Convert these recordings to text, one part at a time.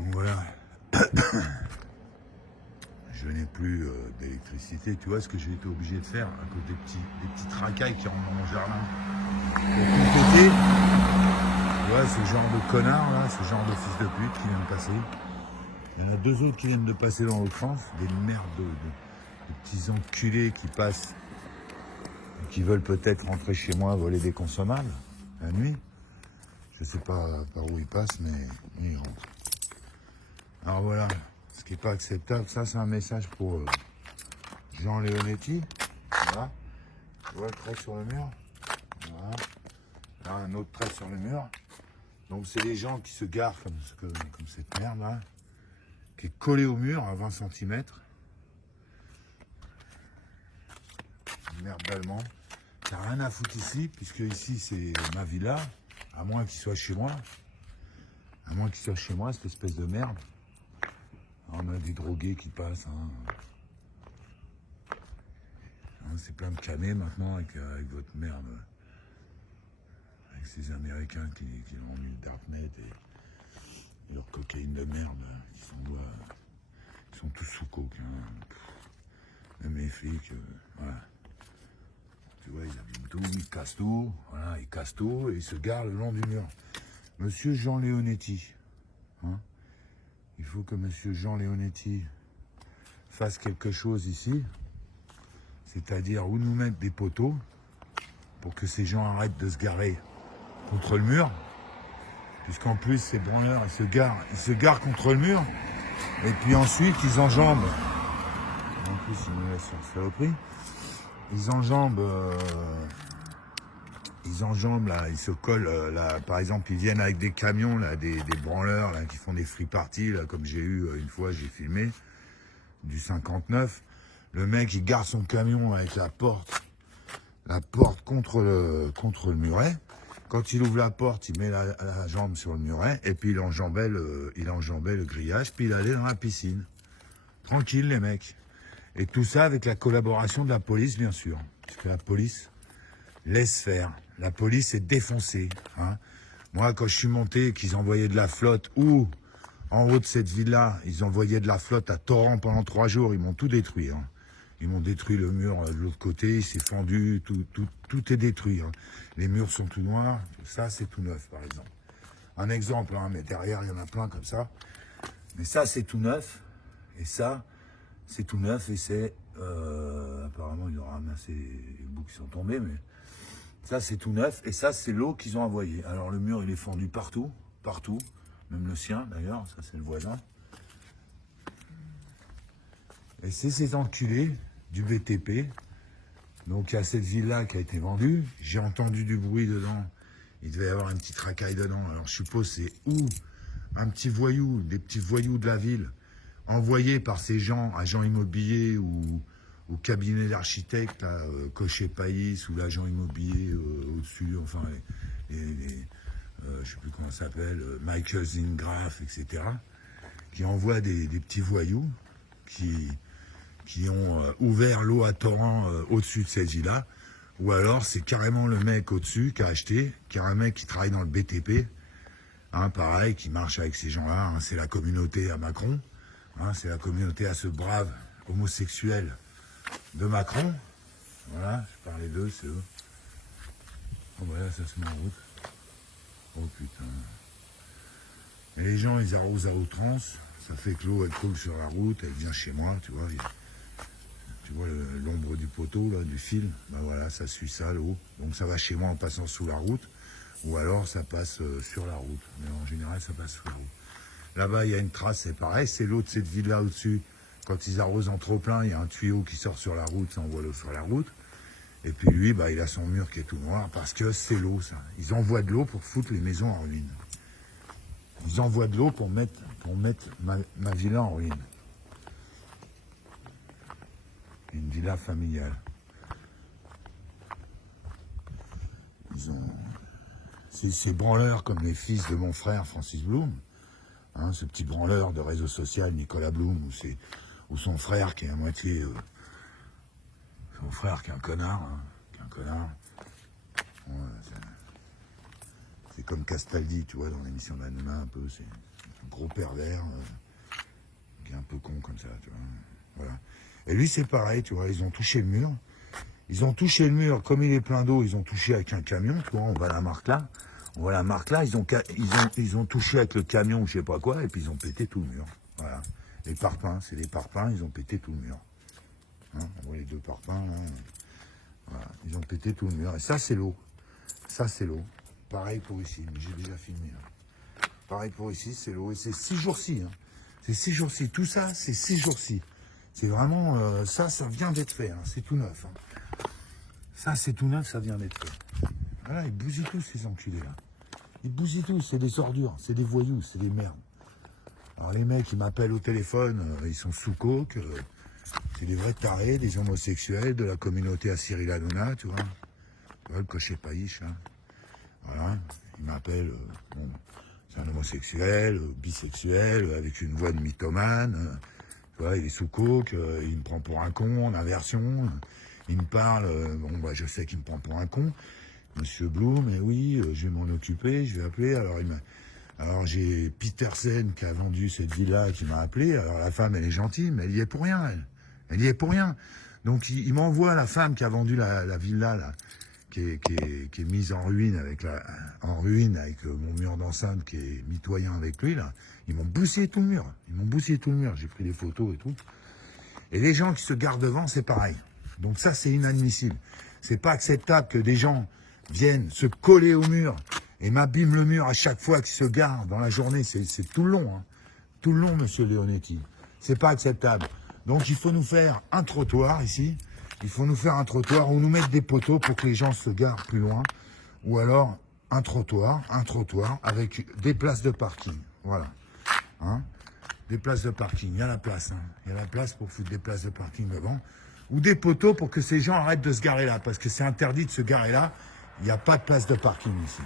Donc voilà. Je n'ai plus d'électricité. Tu vois ce que j'ai été obligé de faire à cause des petits tracailles qui rentrent dans mon jardin. Pour compléter, tu vois, ce genre de connard là, ce genre de fils de pute qui vient de passer. Il y en a deux autres qui viennent de passer dans l'autre sens. Des merdes de petits enculés qui passent et qui veulent peut-être rentrer chez moi voler des consommables la nuit. Je sais pas par où ils passent, mais ils rentrent. Alors voilà, ce qui n'est pas acceptable, ça c'est un message pour Jean Leonetti. Voilà. Tu vois le trait sur le mur. Voilà. Là, un autre trait sur le mur. Donc c'est les gens qui se garent comme cette merde là, qui est collée au mur à 20 cm. Merde d'allemand. T'as rien à foutre ici, puisque ici c'est ma villa, à moins qu'il soit chez moi. À moins qu'il soit chez moi, cette espèce de merde. On a des drogués qui passent. C'est plein de camés maintenant avec votre merde. Avec ces Américains qui ont eu le Darknet et leur cocaïne de merde. Ils sont tous sous coke. Même les flics, voilà. Tu vois, ils abîment tout, ils cassent tout. Voilà, ils cassent tout et ils se garent le long du mur. Monsieur Jean Leonetti. Il faut que monsieur Jean Leonetti fasse quelque chose ici. C'est-à-dire où nous mettre des poteaux pour que ces gens arrêtent de se garer contre le mur. Puisqu'en plus, ces branleurs, ils se garent contre le mur. Et puis ensuite, ils enjambent. En plus, ils nous laissent sur saloperie. Ils enjambent là, ils se collent là. Par exemple, ils viennent avec des camions là, des branleurs là, qui font des free parties là, comme j'ai eu une fois, j'ai filmé du 59. Le mec, il gare son camion avec la porte contre le muret. Quand il ouvre la porte, il met la jambe sur le muret et puis il enjambait le grillage, puis il allait dans la piscine. Tranquille les mecs. Et tout ça avec la collaboration de la police, bien sûr. Parce que la police laisse faire. La police est défoncée. Moi, quand je suis monté et qu'ils envoyaient de la flotte, ou en haut de cette ville-là, ils envoyaient de la flotte à torrent pendant 3 jours, ils m'ont tout détruit. Ils m'ont détruit le mur de l'autre côté, il s'est fendu, tout est détruit. Les murs sont tout noirs, ça c'est tout neuf par exemple. Un exemple, mais derrière il y en a plein comme ça. Mais ça c'est tout neuf, et ça c'est tout neuf, et c'est... apparemment ils ont ramassé les bouts qui sont tombés, mais ça c'est tout neuf, et ça c'est l'eau qu'ils ont envoyée. Alors le mur il est fendu partout, même le sien d'ailleurs, ça c'est le voisin. Et c'est ces enculés du BTP. Donc il y a cette ville-là qui a été vendue. J'ai entendu du bruit dedans. Il devait y avoir un petit tracaille dedans. Alors je suppose c'est où un petit voyou, des petits voyous de la ville, envoyés par ces gens, agents immobiliers ou cabinet d'architectes, Cochet Païs ou l'agent immobilier au-dessus, enfin je sais plus comment ça s'appelle, Michael Zingraf, etc. Qui envoient des petits voyous qui ont ouvert l'eau à torrent au-dessus de cette ville-là, ou alors c'est carrément le mec au-dessus qui a acheté, qui est un mec qui travaille dans le BTP, pareil, qui marche avec ces gens-là, c'est la communauté à Macron, c'est la communauté à ce brave homosexuel de Macron, voilà, je parlais d'eux, c'est eux. Oh voilà, ça se met en route. Oh putain. Et les gens, ils arrosent à outrance, ça fait que l'eau, elle coule sur la route, elle vient chez moi, tu vois. Tu vois l'ombre du poteau, là, du fil, ben voilà, ça suit ça, l'eau. Donc ça va chez moi en passant sous la route, ou alors ça passe sur la route. Mais en général, ça passe sous la route. Là-bas, il y a une trace, c'est pareil, c'est l'eau de cette ville-là au-dessus. Quand ils arrosent en trop-plein, il y a un tuyau qui sort sur la route, ça envoie l'eau sur la route. Et puis lui, il a son mur qui est tout noir, parce que c'est l'eau, ça. Ils envoient de l'eau pour foutre les maisons en ruine. Ils envoient de l'eau pour mettre ma villa en ruine. Une villa familiale. C'est ces branleurs comme les fils de mon frère Francis Blum, ce petit branleur de réseau social Nicolas Blum, ou son frère qui est à moitié... son frère qui est un connard, Ouais, c'est comme Castaldi, tu vois, dans l'émission d'Anima un peu, c'est un gros pervers, qui est un peu con comme ça, tu vois. Voilà. Et lui, c'est pareil, tu vois, ils ont touché le mur. Ils ont touché le mur, comme il est plein d'eau, ils ont touché avec un camion, tu vois, on voit la marque là. On voit la marque là, ils ont touché avec le camion ou je sais pas quoi, et puis ils ont pété tout le mur. Voilà. Les parpaings, c'est les parpaings, ils ont pété tout le mur. Hein, on voit les deux parpaings là. Voilà. Ils ont pété tout le mur. Et ça, c'est l'eau. Ça, c'est l'eau. Pareil pour ici, mais j'ai déjà filmé là. Pareil pour ici, c'est l'eau. Et c'est 6 jours-ci. Hein. C'est 6 jours-ci. Tout ça, c'est 6 jours-ci. C'est vraiment, ça vient d'être fait. Hein. C'est tout neuf. Hein. Ça, c'est tout neuf, ça vient d'être fait. Voilà, ils bousillent tous ces enculés-là. Ils bousillent tous, c'est des ordures, c'est des voyous, c'est des merdes. Alors les mecs, ils m'appellent au téléphone, ils sont sous coke, c'est des vrais tarés, des homosexuels de la communauté à Cyril Hanouna, tu vois. Tu vois, le cocher païche, hein. Voilà, ils m'appellent, bon, c'est un homosexuel, bisexuel, avec une voix de mythomane, tu vois, il est sous coke, il me prend pour un con, en inversion, il me parle, bon, bah, je sais qu'il me prend pour un con. Monsieur Blum, mais oui, je vais m'en occuper, je vais appeler. Alors j'ai Petersen qui a vendu cette villa qui m'a appelé. Alors la femme, elle est gentille, mais elle y est pour rien, elle. Elle y est pour rien. Donc il m'envoie la femme qui a vendu la villa, là, qui est mise en ruine avec mon mur d'enceinte qui est mitoyen avec lui, là. Ils m'ont bousillé tout le mur. Ils m'ont bousillé tout le mur. J'ai pris des photos et tout. Et les gens qui se garent devant, c'est pareil. Donc ça, c'est inadmissible. C'est pas acceptable que des gens viennent se coller au mur et m'abîment le mur à chaque fois qu'ils se garent dans la journée. C'est tout le long, hein. Tout le long, monsieur Leonetti. C'est pas acceptable. Donc il faut nous faire un trottoir ici. Il faut nous faire un trottoir ou nous mettre des poteaux pour que les gens se garent plus loin. Ou alors un trottoir avec des places de parking. Voilà. Hein, des places de parking. Il y a la place. Hein. Il y a la place pour foutre des places de parking devant. Ou des poteaux pour que ces gens arrêtent de se garer là. Parce que c'est interdit de se garer là. Il n'y a pas de place de parking ici.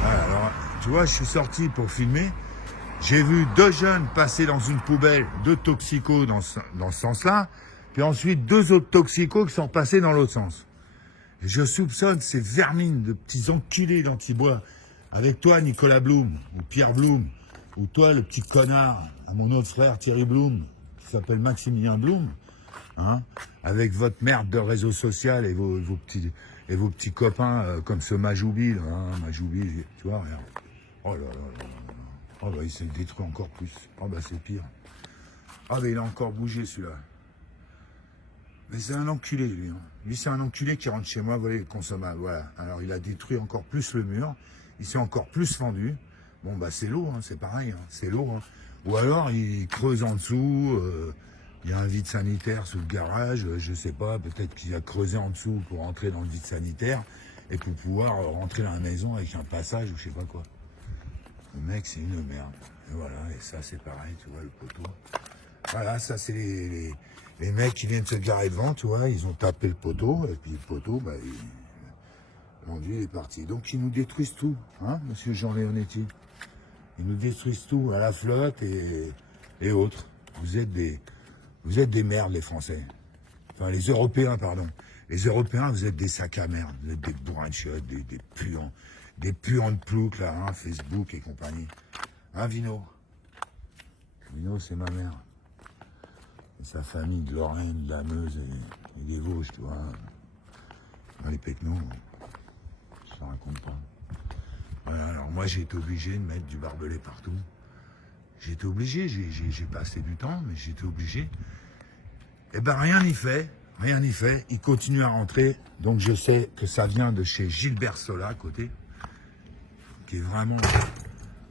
Voilà, alors, tu vois, je suis sorti pour filmer. J'ai vu 2 jeunes passer dans une poubelle, 2 toxicos dans ce sens-là. Puis ensuite, 2 autres toxicos qui sont passés dans l'autre sens. Et je soupçonne ces vermines de petits enculés d'Antibois. Avec toi, Nicolas Blum, ou Pierre Blum, ou toi, le petit connard, à mon autre frère Thierry Blum, qui s'appelle Maximilien Blum, hein, avec votre merde de réseau social et vos petits copains comme ce Majoubi, là, hein, Majoubi, tu vois, regarde. Oh là là là là. Oh bah il s'est détruit encore plus. Oh bah c'est pire. Ah bah il a encore bougé celui-là. Mais c'est un enculé lui. Hein. Lui c'est un enculé qui rentre chez moi, vous voyez, le consommable. Voilà. Alors il a détruit encore plus le mur. Il s'est encore plus fendu. Bon bah c'est l'eau, hein, c'est pareil, hein, c'est l'eau. Hein. Ou alors il creuse en dessous. Il y a un vide sanitaire sous le garage. Je sais pas, peut-être qu'il a creusé en dessous pour rentrer dans le vide sanitaire et pour pouvoir rentrer dans la maison avec un passage ou je sais pas quoi. Le mec, c'est une merde. Et voilà, et ça, c'est pareil, tu vois, le poteau. Voilà, ça, c'est les mecs qui viennent se garer devant, tu vois, ils ont tapé le poteau, et puis le poteau, bah, vendu, il est parti. Donc, ils nous détruisent tout, hein, monsieur Jean Leonetti. Ils nous détruisent tout, à la flotte et autres. Vous êtes des merdes, les Français. Enfin, les Européens, pardon. Les Européens, vous êtes des sacs à merde. Vous êtes des bourrins de chiottes, des puants. Des puants de plouc, là, hein, Facebook et compagnie. Hein, Vino? Vino, c'est ma mère. Et sa famille de Lorraine, de la Meuse et des Vosges, tu vois. Dans les Péquenots, je ne raconte pas. Voilà, alors moi, j'ai été obligé de mettre du barbelé partout. J'ai été obligé, j'ai passé du temps, mais j'ai été obligé. Eh ben, rien n'y fait. Rien n'y fait. Il continue à rentrer. Donc, je sais que ça vient de chez Gilbert Sola, à côté. Qui est vraiment,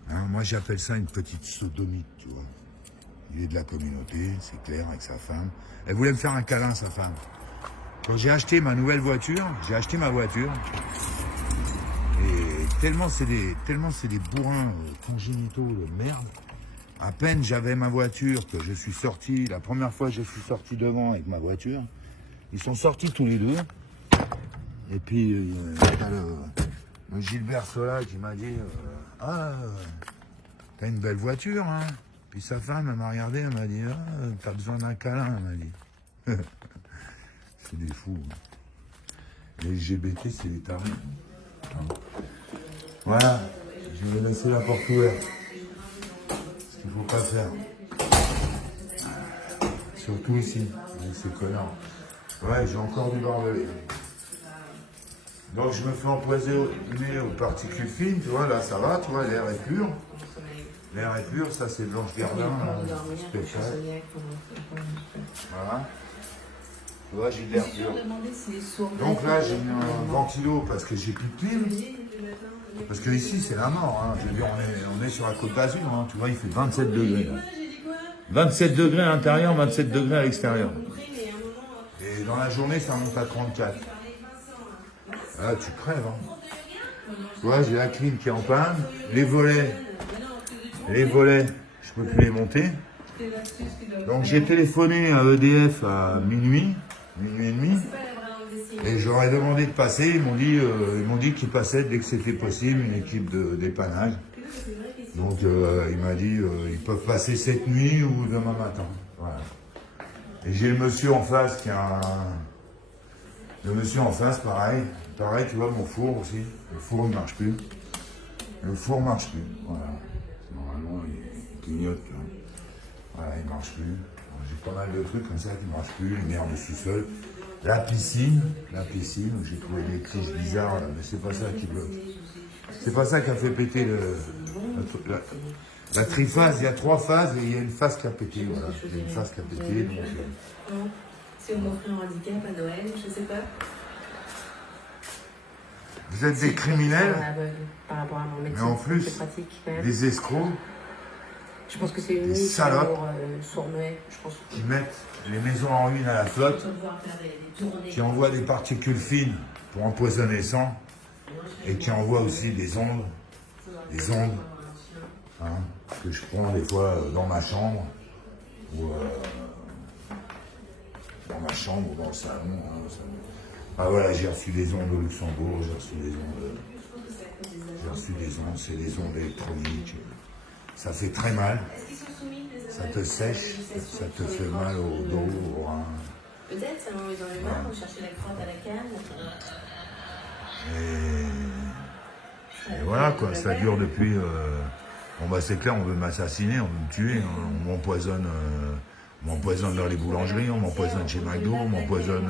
hein, moi j'appelle ça une petite sodomite, tu vois. Il est de la communauté, c'est clair, avec sa femme. Elle voulait me faire un câlin, sa femme. Quand j'ai acheté ma nouvelle voiture, j'ai acheté ma voiture. Et tellement c'est des bourrins congénitaux de merde. À peine j'avais ma voiture que je suis sorti, la première fois que je suis sorti devant avec ma voiture, ils sont sortis tous les deux. Et puis, t'as le Gilbert Sola qui m'a dit ah, t'as une belle voiture, hein. Puis sa femme, elle m'a regardé, elle m'a dit ah, t'as besoin d'un câlin, elle m'a dit. C'est des fous. Hein. Les LGBT, c'est les tarés. Voilà, je vais laisser la porte ouverte. Ce qu'il ne faut pas faire. Surtout ici, avec ces connards. Ouais, j'ai encore du barbelé. Donc je me fais empoisonner aux particules fines, tu vois, là ça va, tu vois, l'air est pur. L'air est pur, ça c'est Blanche Gardin, spécial. Voilà. Tu vois, j'ai de l'air pur. Donc là, j'ai mis un ventilo parce que j'ai plus de clim. Parce que ici, c'est la mort. Hein. Je veux dire, on est sur la Côte d'Azur. Hein. Tu vois, il fait 27 degrés. Là. 27 degrés à l'intérieur, 27 degrés à l'extérieur. Et dans la journée, ça monte à 34. Là, tu crèves. Hein. Tu vois, j'ai la clim qui est en panne. Les volets, je peux plus les monter. Donc j'ai téléphoné à EDF à minuit et demi, et je leur ai demandé de passer. Ils m'ont dit qu'ils passaient dès que c'était possible, une équipe dépannage. Donc il m'a dit ils peuvent passer cette nuit ou demain matin. Voilà. Et j'ai le monsieur en face le monsieur en face, pareil, tu vois, mon four aussi. Le four ne marche plus. Le four marche plus. Voilà. Normalement il clignote. Là. Voilà, il ne marche plus. J'ai pas mal de trucs comme ça qui ne marchent plus, les mers de sous-sol. La piscine où j'ai trouvé des crises bizarres, là, mais c'est pas ça qui bloque. C'est pas ça qui a fait péter la triphase. Il y a 3 phases et il y a une phase qui a pété. Voilà. Il y a une phase qui a pété. Donc, si on m'offrait un handicap à Noël, je sais pas. Vous êtes des criminels, par rapport à mon médecin, mais en plus, des escrocs. Je pense que c'est une salopes sournois, je pense. Qui mettent les maisons en ruine à la flotte, qui envoient des particules fines pour empoisonner le sang, et qui envoient aussi des ondes, hein, que je prends des fois dans ma chambre, ou dans le salon. Hein, ah voilà, j'ai reçu des ondes au Luxembourg, j'ai reçu des ondes, c'est des ondes électroniques. Ça fait très mal, ça te sèche, ça te fait mal au dos, au rein. Peut-être, ils en ont marre, on cherchait la crotte à la canne. Et voilà quoi, ça dure depuis... bon bah c'est clair, on veut m'assassiner, on veut me tuer, hein, on m'empoisonne dans les boulangeries, on m'empoisonne chez McDo, on m'empoisonne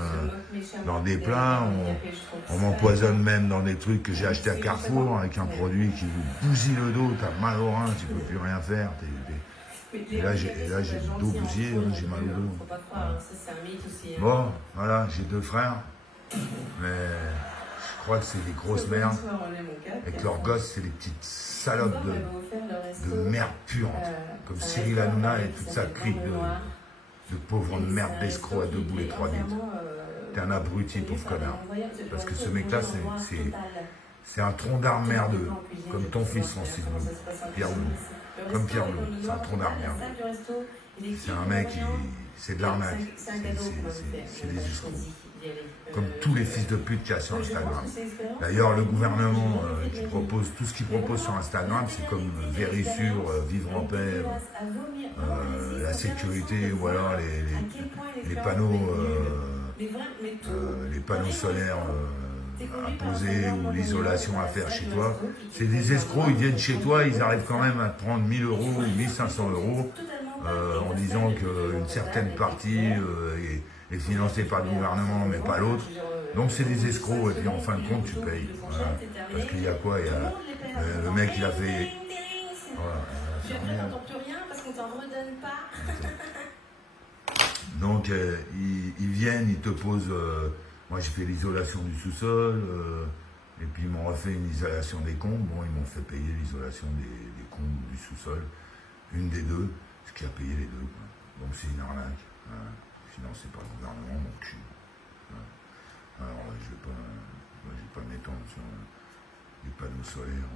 dans des plats, on m'empoisonne même dans des trucs que j'ai achetés à Carrefour avec un produit qui vous bousille le dos, t'as mal au rein, tu peux plus rien faire. Et là j'ai le dos bousillé, hein, j'ai mal au dos. Bon, voilà, j'ai 2 frères, mais je crois que c'est des grosses merdes, et que leurs gosses c'est des petites salopes de merde puante, comme Cyril Hanouna et toute sa clique de pauvres merde d'escrocs à 2 boules et 3 bits. T'es un abruti, pauvre connard. Parce que ce mec-là, c'est un tronc d'arme merdeux, comme ton fils Francis Blou, Pierre Blou. Comme Pierre Blou, c'est un tronc d'arme merdeux. C'est un mec, c'est de l'arnaque, c'est des escrocs. Comme tous les fils de pute qu'il y a sur Instagram. D'ailleurs, le gouvernement qui propose, tout ce qu'il propose sur Instagram, c'est comme Vérissure, Vivre en paix, la sécurité, ou alors les panneaux solaires à poser ou l'isolation à faire chez toi. C'est des escrocs, ils viennent chez toi, ils arrivent quand même à te prendre 1000 € ou 1500 € en disant qu'une certaine partie est financée par le gouvernement mais pas l'autre. Donc c'est des escrocs et puis en fin de compte tu payes. Voilà. Parce qu'il y a quoi, il y a, le mec il a fait... Voilà, donc ils viennent, ils te posent... moi j'ai fait l'isolation du sous-sol, et puis ils m'ont refait une isolation des combles. Bon, ils m'ont fait payer l'isolation des combles du sous-sol, une des deux, ce qui a payé les deux. Quoi. Donc c'est une arnaque, financée par le gouvernement, mon cul. Alors je vais pas m'étendre sur les panneaux solaires ou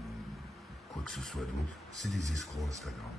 quoi que ce soit d'autre. C'est des escrocs Instagram.